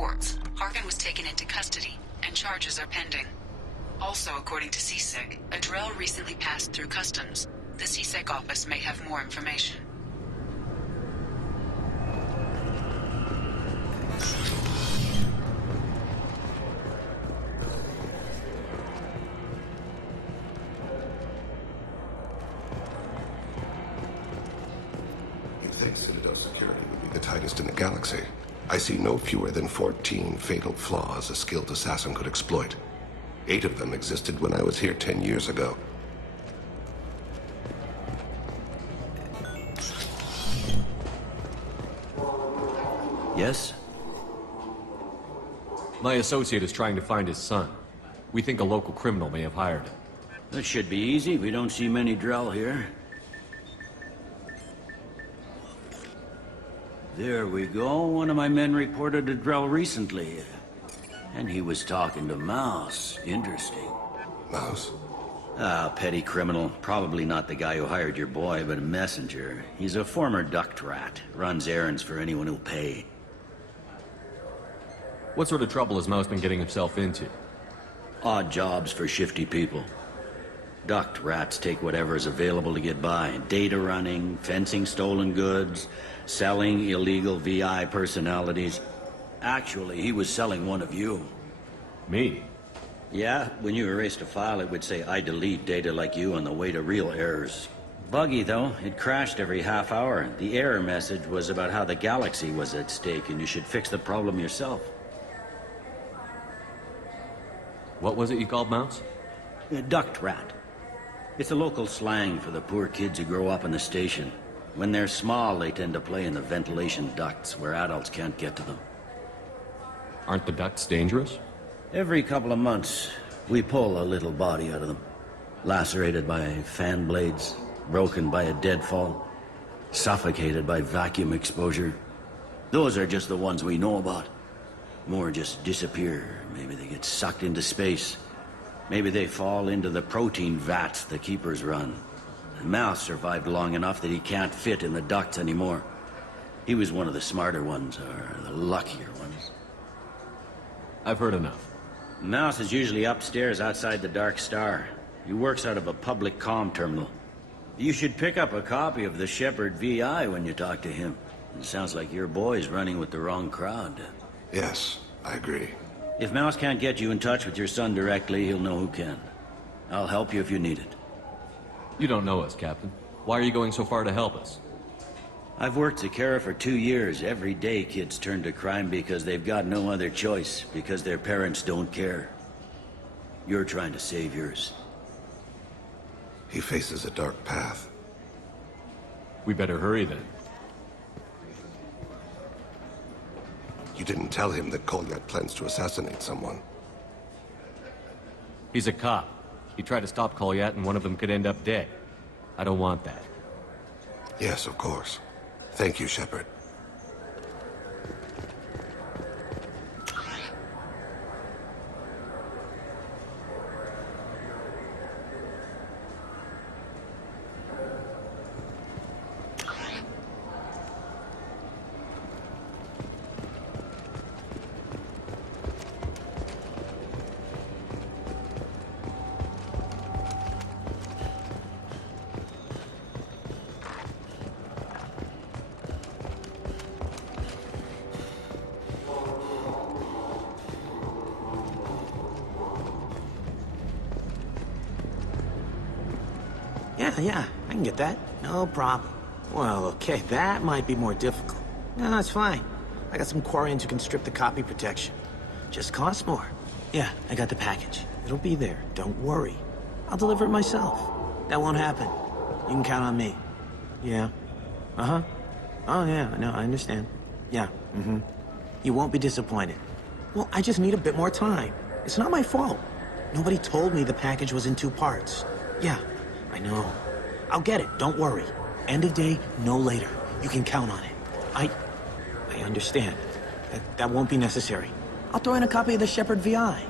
reports, Harkin was taken into custody, and charges are pending. Also, according to CSEC, a Drell recently passed through customs. The CSEC office may have more information. You think Citadel security would be the tightest in the galaxy? I see no fewer than 14 fatal flaws a skilled assassin could exploit. 8 of them existed when I was here 10 years ago. Yes? My associate is trying to find his son. We think a local criminal may have hired him. That should be easy. We don't see many Drell here. There we go. One of my men reported a Drell recently. And he was talking to Mouse. Interesting. Mouse? Ah, petty criminal. Probably not the guy who hired your boy, but a messenger. He's a former duct rat. Runs errands for anyone who'll pay. What sort of trouble has Mouse been getting himself into? Odd jobs for shifty people. Duct rats take whatever is available to get by. Data running, fencing stolen goods, selling illegal VI personalities. Actually, he was selling one of you. Me? Yeah, when you erased a file, it would say, I delete data like you on the way to real errors. Buggy, though. It crashed every half hour. The error message was about how the galaxy was at stake, and you should fix the problem yourself. What was it you called Mouse? A duct rat. It's a local slang for the poor kids who grow up in the station. When they're small, they tend to play in the ventilation ducts where adults can't get to them. Aren't the ducts dangerous? Every couple of months, we pull a little body out of them. Lacerated by fan blades, broken by a deadfall, suffocated by vacuum exposure. Those are just the ones we know about. More just disappear. Maybe they get sucked into space. Maybe they fall into the protein vats the keepers run. The Mouse survived long enough that he can't fit in the ducts anymore. He was one of the smarter ones, or the luckier ones. I've heard enough. Mouse is usually upstairs outside the Dark Star. He works out of a public comm terminal. You should pick up a copy of the Shepherd VI when you talk to him. It sounds like your boy's running with the wrong crowd. Yes, I agree. If Mouse can't get you in touch with your son directly, he'll know who can. I'll help you if you need it. You don't know us, Captain. Why are you going so far to help us? I've worked at Kara for 2 years. Every day kids turn to crime because they've got no other choice, because their parents don't care. You're trying to save yours. He faces a dark path. We better hurry then. You didn't tell him that Kolyat plans to assassinate someone. He's a cop. He tried to stop Kolyat and one of them could end up dead. I don't want that. Yes, of course. Thank you, Shepard. Yeah, I can get that. No problem. Well, okay, that might be more difficult. No, it's fine. I got some Quarians who can strip the copy protection. Just costs more. Yeah, I got the package. It'll be there, don't worry. I'll deliver it myself. That won't happen. You can count on me. Yeah. Uh-huh. Oh, yeah, no, I understand. Yeah, You won't be disappointed. Well, I just need a bit more time. It's not my fault. Nobody told me the package was in 2 parts. Yeah, I know. I'll get it, don't worry. End of day, no later. You can count on it. I understand. That won't be necessary. I'll throw in a copy of the Shepherd VI.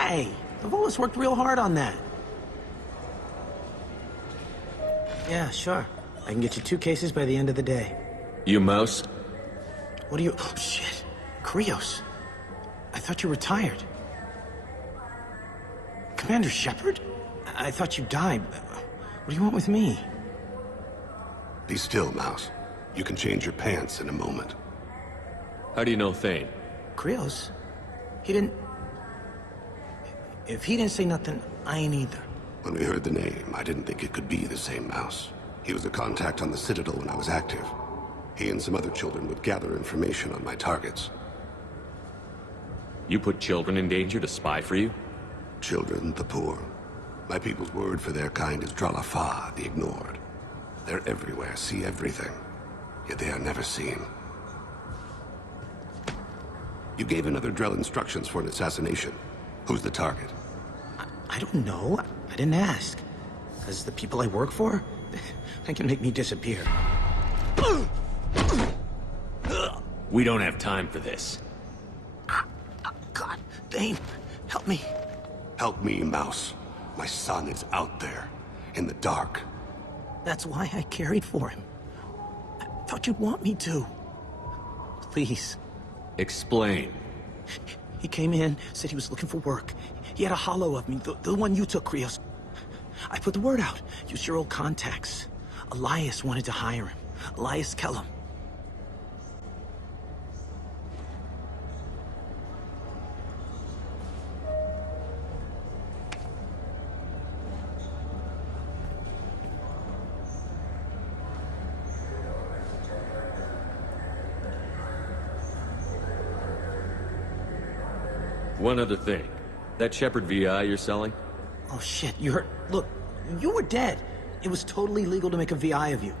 Hey, the Volus worked real hard on that. Yeah, sure. I can get you 2 cases by the end of the day. You Mouse? What are you... Oh, shit. Krios, I thought you retired. Commander Shepard? I thought you died. What do you want with me? Be still, Mouse. You can change your pants in a moment. How do you know Thane? Krios? He didn't... If he didn't say nothing, I ain't either. When we heard the name, I didn't think it could be the same Mouse. He was a contact on the Citadel when I was active. He and some other children would gather information on my targets. You put children in danger to spy for you? Children, the poor. My people's word for their kind is Dralafa, the ignored. They're everywhere, see everything. Yet they are never seen. You gave another Drell instructions for an assassination. Who's the target? I don't know. I didn't ask. Because the people I work for, they can make me disappear. We don't have time for this. God, Thane, help me. Help me, Mouse. My son is out there, in the dark. That's why I carried for him. I thought you'd want me to. Please. Explain. He came in, said he was looking for work. He had a hollow of me, the one you took, Krios. I put the word out. Used your old contacts. Elias wanted to hire him. Elias Kellum. One other thing. That Shepard VI you're selling? Oh shit, you heard... Look, you were dead. It was totally legal to make a VI of you.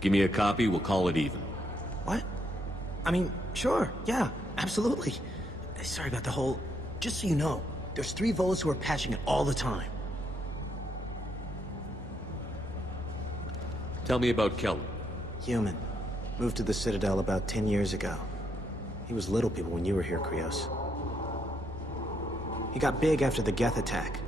Give me a copy, we'll call it even. What? I mean, sure, yeah, absolutely. Sorry about the whole... Just so you know, there's 3 Volas who are patching it all the time. Tell me about Kellum. Human. Moved to the Citadel about 10 years ago. He was little people when you were here, Krios. He got big after the Geth attack.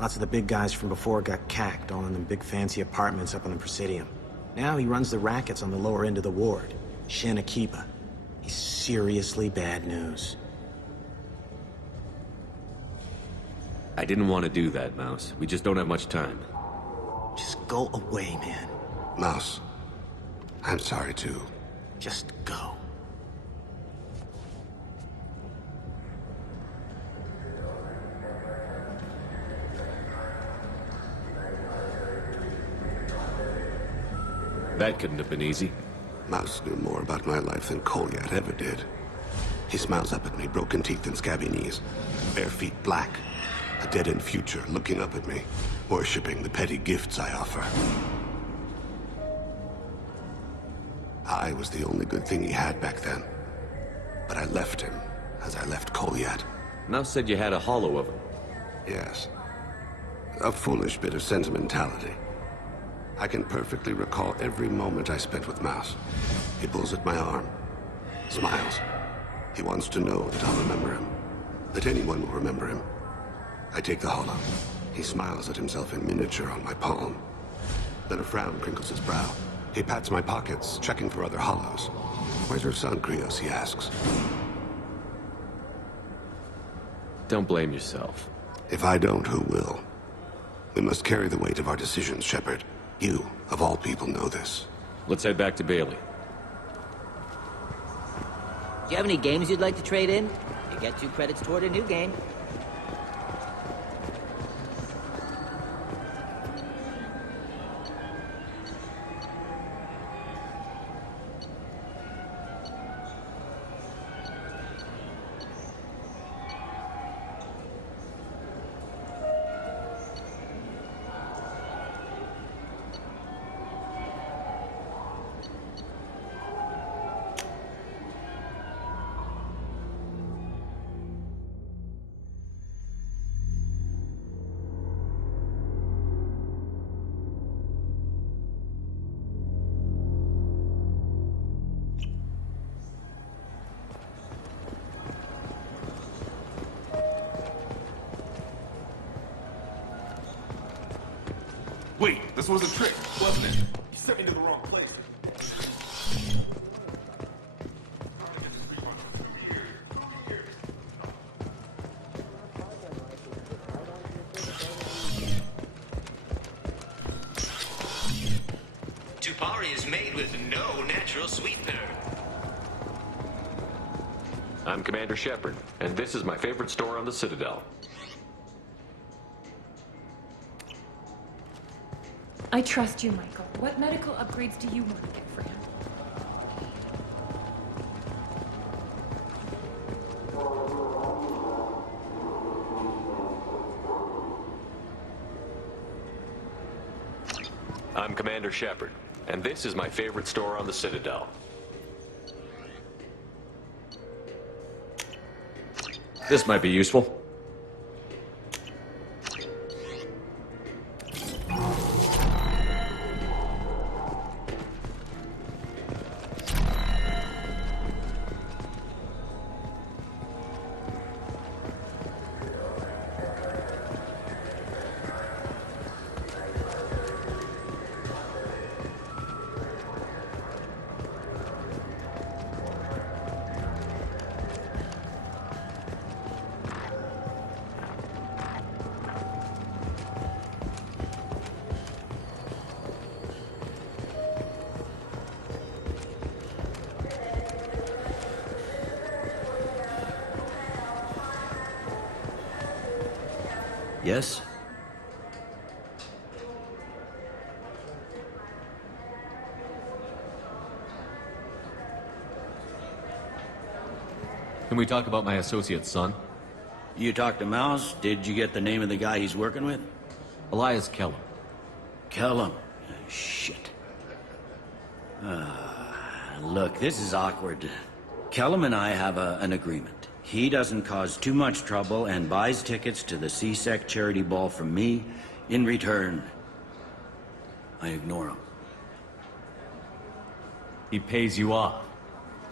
Lots of the big guys from before got cacked, all in them big fancy apartments up on the Presidium. Now he runs the rackets on the lower end of the ward, Shin Akiba. He's seriously bad news. I didn't want to do that, Mouse. We just don't have much time. Just go away, man. Mouse, I'm sorry too. Just go. That couldn't have been easy. Mouse knew more about my life than Kolyat ever did. He smiles up at me, broken teeth and scabby knees. Bare feet black. A dead-end future looking up at me, worshipping the petty gifts I offer. I was the only good thing he had back then. But I left him, as I left Kolyat. Mouse said you had a hollow of him. Yes. A foolish bit of sentimentality. I can perfectly recall every moment I spent with Mouse. He pulls at my arm, smiles. He wants to know that I'll remember him, that anyone will remember him. I take the hollow. He smiles at himself in miniature on my palm. Then a frown crinkles his brow. He pats my pockets, checking for other hollows. Where's your son, Krios, he asks. Don't blame yourself. If I don't, who will? We must carry the weight of our decisions, Shepard. You, of all people, know this. Let's head back to Bailey. Do you have any games you'd like to trade in? You get 2 credits toward a new game. Wait, this was a trick, wasn't it? You sent me to the wrong place. Tupari is made with no natural sweetener. I'm Commander Shepard, and this is my favorite store on the Citadel. I trust you, Michael. What medical upgrades do you want to get for him? I'm Commander Shepard, and this is my favorite store on the Citadel. This might be useful. Yes? Can we talk about my associate's son? You talked to Mouse? Did you get the name of the guy he's working with? Elias Kellum. Kellum. Shit. Look, this is awkward. Kellum and I have an agreement. He doesn't cause too much trouble and buys tickets to the CSEC charity ball from me. In return, I ignore him. He pays you off.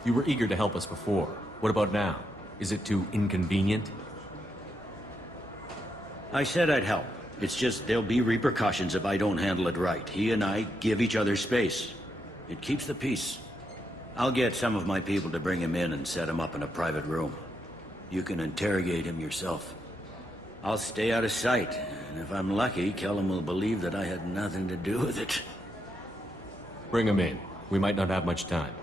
You were eager to help us before. What about now? Is it too inconvenient? I said I'd help. It's just there'll be repercussions if I don't handle it right. He and I give each other space. It keeps the peace. I'll get some of my people to bring him in and set him up in a private room. You can interrogate him yourself. I'll stay out of sight, and if I'm lucky, Kellum will believe that I had nothing to do with it. Bring him in. We might not have much time.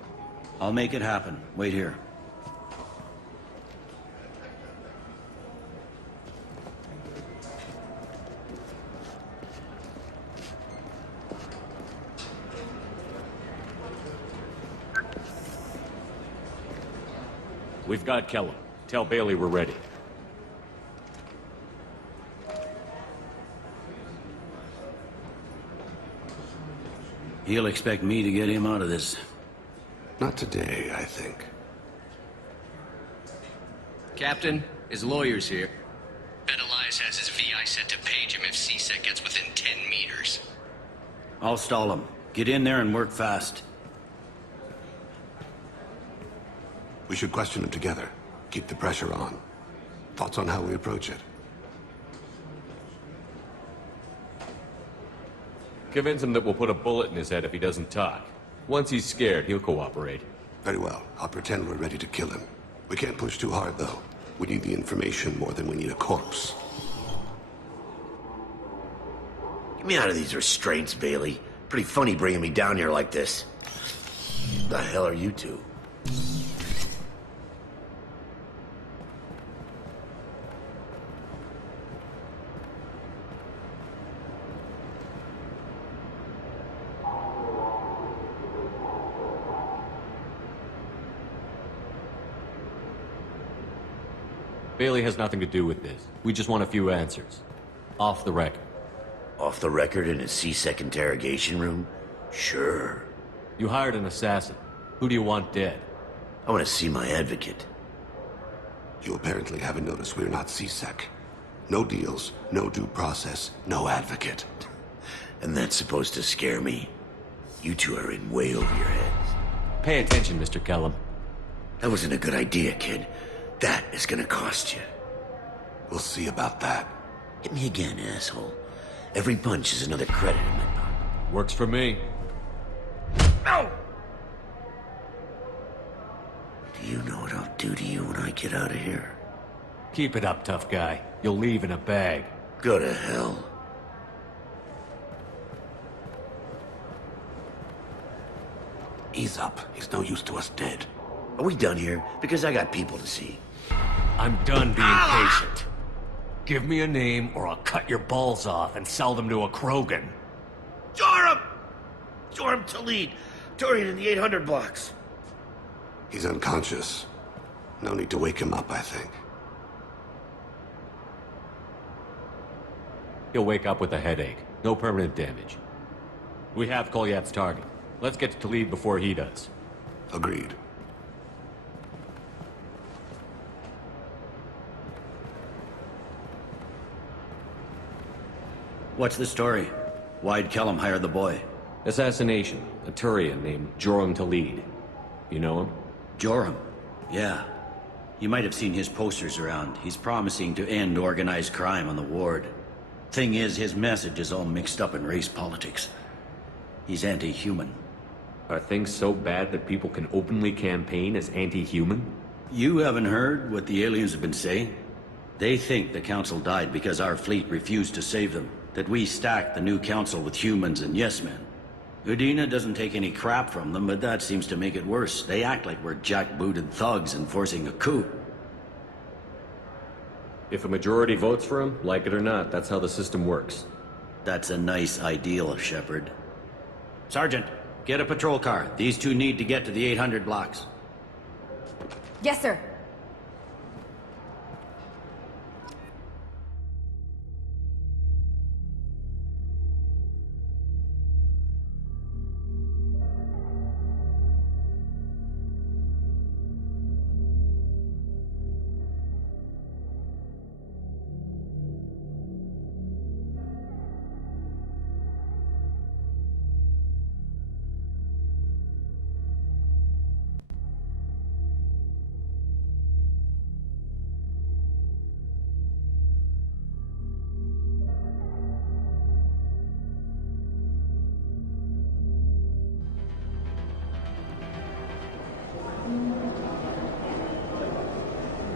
I'll make it happen. Wait here. We've got Kellum. Tell Bailey we're ready. He'll expect me to get him out of this. Not today, I think. Captain, his lawyer's here. Bet Elias has his VI set to page him if CSEC gets within 10 meters. I'll stall him. Get in there and work fast. We should question him together. Keep the pressure on. Thoughts on how we approach it? Convince him that we'll put a bullet in his head if he doesn't talk. Once he's scared, he'll cooperate. Very well. I'll pretend we're ready to kill him. We can't push too hard, though. We need the information more than we need a corpse. Get me out of these restraints, Bailey. Pretty funny bringing me down here like this. What the hell are you two? Bailey has nothing to do with this. We just want a few answers. Off the record. Off the record in a CSEC interrogation room? Sure. You hired an assassin. Who do you want dead? I want to see my advocate. You apparently haven't noticed we're not CSEC. No deals, no due process, no advocate. And that's supposed to scare me? You two are in way over your heads. Pay attention, Mr. Kellum. That wasn't a good idea, kid. That is gonna cost you. We'll see about that. Hit me again, asshole. Every punch is another credit in my pocket. Works for me. Ow! Do you know what I'll do to you when I get out of here? Keep it up, tough guy. You'll leave in a bag. Go to hell. Ease up. He's no use to us dead. Are we done here? Because I got people to see. I'm done being patient. Give me a name or I'll cut your balls off and sell them to a Krogan. Joram! Joram Talid. Turian in the 800 blocks. He's unconscious. No need to wake him up, I think. He'll wake up with a headache. No permanent damage. We have Kolyat's target. Let's get to Talid before he does. Agreed. What's the story? Why'd Kellum hire the boy? Assassination. A Turian named Joram Talid. You know him? Joram? Yeah. You might have seen his posters around. He's promising to end organized crime on the ward. Thing is, his message is all mixed up in race politics. He's anti-human. Are things so bad that people can openly campaign as anti-human? You haven't heard what the aliens have been saying? They think the Council died because our fleet refused to save them. That we stacked the new Council with humans and yes-men. Udina doesn't take any crap from them, but that seems to make it worse. They act like we're jackbooted thugs enforcing a coup. If a majority votes for him, like it or not, that's how the system works. That's a nice ideal, Shepard. Sergeant, get a patrol car. These two need to get to the 800 blocks. Yes, sir.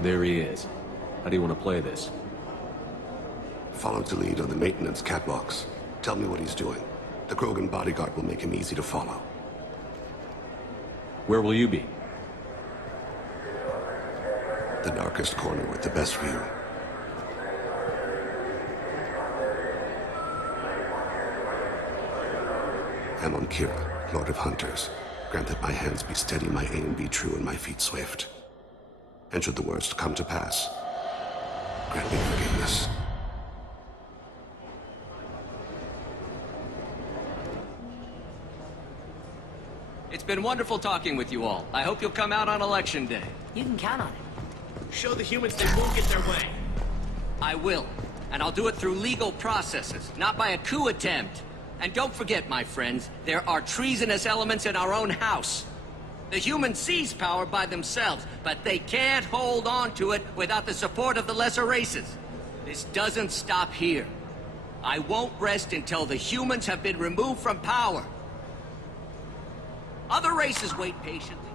There he is. How do you want to play this? Follow to lead on the maintenance catwalks. Tell me what he's doing. The Krogan bodyguard will make him easy to follow. Where will you be? The darkest corner with the best view. I'm on Kira, Lord of Hunters. Grant that my hands be steady, my aim be true, and my feet swift. And should the worst come to pass, grant me forgiveness. It's been wonderful talking with you all. I hope you'll come out on Election Day. You can count on it. Show the humans they won't get their way. I will. And I'll do it through legal processes, not by a coup attempt. And don't forget, my friends, there are treasonous elements in our own house. The humans seize power by themselves, but they can't hold on to it without the support of the lesser races. This doesn't stop here. I won't rest until the humans have been removed from power. Other races wait patiently.